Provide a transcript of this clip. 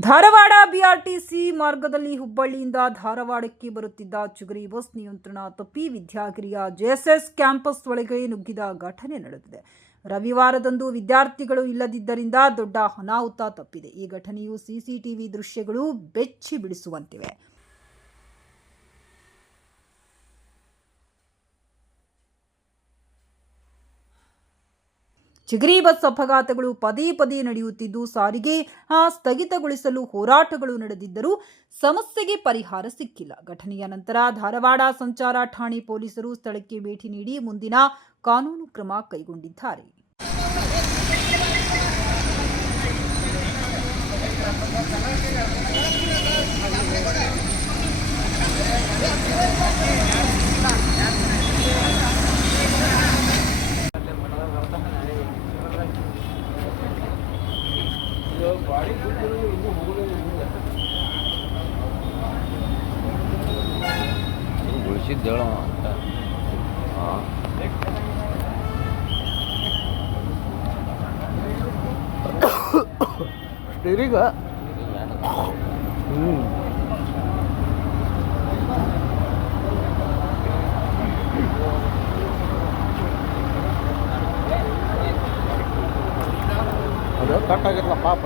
ಧಾರವಾಡ ಬಿಆರ್ಟಿಸಿ ಮಾರ್ಗದಲ್ಲಿ ಹುಬ್ಬಳ್ಳಿಯಿಂದ ಧಾರವಾಡಕ್ಕೆ ಬರುತ್ತಿದ್ದ ಚುಗರಿ ಬಸ್ ನಿಯಂತ್ರಣ ತಪ್ಪಿ ವಿದ್ಯಾಗಿರಿಯ ಜೆಎಸ್ಎಸ್ ಕ್ಯಾಂಪಸ್ ಒಳಗೆ ನುಗ್ಗಿದ ಘಟನೆ ನಡೆದಿದೆ. ರವಿವಾರದಂದು ವಿದ್ಯಾರ್ಥಿಗಳು ಇಲ್ಲದಿದ್ದರಿಂದ ದೊಡ್ಡ ಅನಾಹುತ ತಪ್ಪಿದೆ. ಈ ಘಟನೆಯು ಸಿಸಿಟಿವಿ ದೃಶ್ಯಗಳು ಬೆಚ್ಚಿ ಬಿಡಿಸುವಂತಿವೆ ಚಿಗರಿ ಬಸ್ ಅಪಘಾತಗಳು ಪದೇ ಪದೇ ನಡೆಯುತ್ತಿದ್ದು, ಸಾರಿಗೆ ಸ್ಥಗಿತಗೊಳಿಸಲು ಹೋರಾಟಗಳು ನಡೆದಿದ್ದರೂ ಸಮಸ್ಯೆಗೆ ಪರಿಹಾರ ಸಿಕ್ಕಿಲ್ಲ. ಘಟನೆಯ ನಂತರ ಧಾರವಾಡ ಸಂಚಾರ ಠಾಣೆ ಪೊಲೀಸರು ಸ್ಥಳಕ್ಕೆ ಭೇಟಿ ನೀಡಿ ಮುಂದಿನ ಕಾನೂನು ಕ್ರಮ ಕೈಗೊಂಡಿದ್ದಾರೆ. 물씬들어 아. 내리가. 음. ಅದು ಕಟ್ ಆಗಿರಲ್ಲ ಪಾಪ